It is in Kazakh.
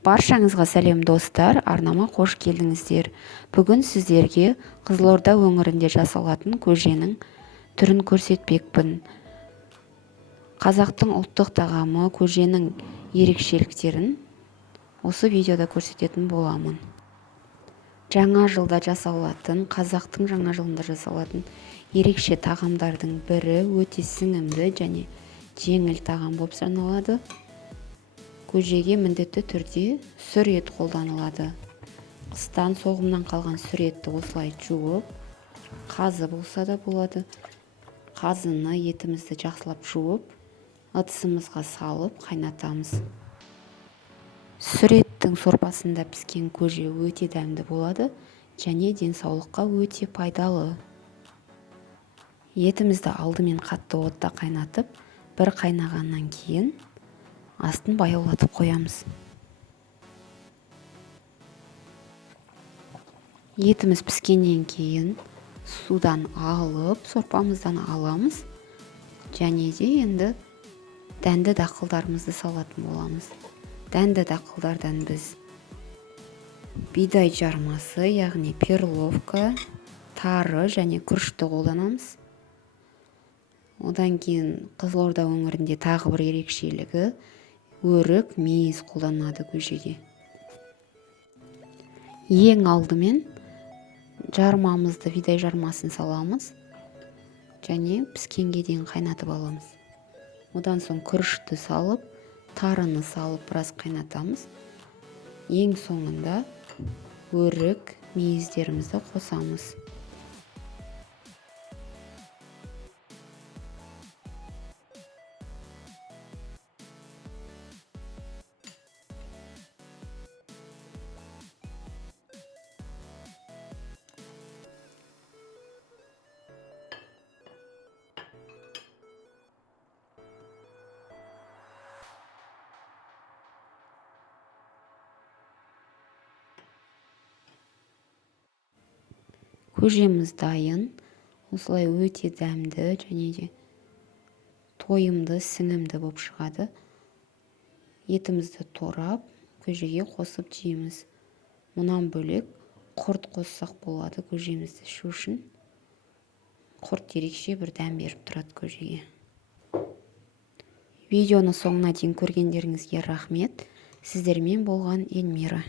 Баршаңызға сәлем достар, арнама қош келдіңіздер. Бүгін сіздерге Қызылорда өңірінде жасалатын көженің түрін көрсетпекпін. Қазақтың ұлттық тағамы көженің ерекшеліктерін осы видеода көрсететін боламын. Жаңа жылда жасалатын, қазақтың жаңа жылында жасалатын ерекше тағамдардың бірі өте сіңімді және жеңіл тағам болып саналады. Көжеге міндетті түрде сүр ет қолданылады. Қыстан соғымнан қалған сүр етті осылай жуып, қазы болса да болады. Қазыны етімізді жақсылап жуып, ыдысымызға салып қайнатамыз. Сүр еттің сорпасында піскен көже өте дәмді болады және денсаулыққа өте пайдалы. Етімізді алдымен қатты отта қайнатып, бір қайнағаннан кейін астын баяулатып қоямыз. Етіміз піскеннен кейін судан алып, сорпамыздан аламыз. Және де енді дәнді дақылдарымызды салатын боламыз. Дәнді дақылдардан біз бидай жармасы, яғни перловка, тары және күрішті қолданамыз. Одан кейін Қызылорда өңірінде тағы бір ерекшелігі өрік, мейіз қолданады көжеге. Ең алдымен жармамызды, бидай жармасын саламыз және піскенге дейін қайнатып аламыз. Одан соң күрішті салып, тарыны салып біраз қайнатамыз. Ең соңында өрік, мейіздерімізді қосамыз. Көжеміз дайын. Осылай өте дәмді және де тойымды, сіңімді болып шығады. Етімізді турап, көжеге қосып жейміз. Мұнан бөлек құрт қоссақ болады көжемізді ішу үшін. Құрт ерекше бір дәм беріп тұрады көжеге. Видеоны соңына дейін көргендеріңізге рахмет. Сіздермен болған Эльмира.